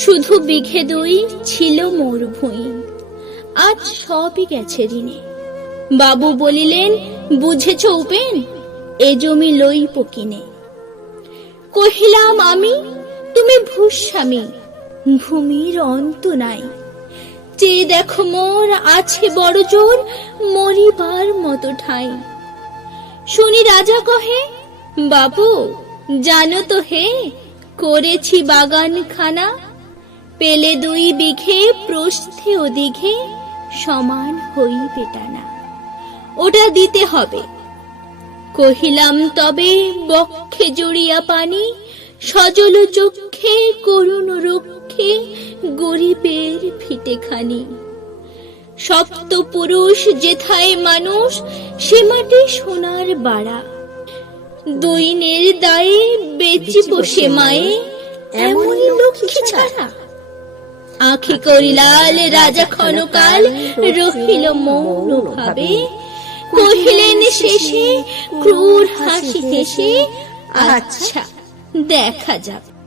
শুধু বিঘে দুই ছিল মোর ভুঁই। আজ সবই গেছে ঋণে। বাবু বলিলেন, বুঝেছ উপেন, এ জমি লইব কিনে। কহিলাম, আমি? তুমি ভূস্বামী ভূমির অন্ত নাই। চেয়ে দেখো মোর আছে বড় জোর, মরিবার মতো ঠাই। শুনি রাজা কহে, বাবু, জানো তো হে, করেছি বাগান খানা পেলে দুই বিঘে প্রস্থে ও দিঘে সমান হইবে টানা। ওটা দিতে হবে। কহিলাম তবে বক্ষে জড়িয়া পানি সজল চক্ষে করুণ রক্ষে গরিবের ফিটে খানি। সপ্ত পুরুষ যেথায় মানুষ সে মাটি সোনার বাড়া। দৈনের দায়ে বেচি বসে মায়ে এমনই লক্ষ্মী ছাড়া। আখি করিলাল রাজা ক্ষণকাল রহিল মৌন ভাবে। কহিলেন শেষে, ক্রুর হাসি হেসে আচ্ছা দেখা যাবে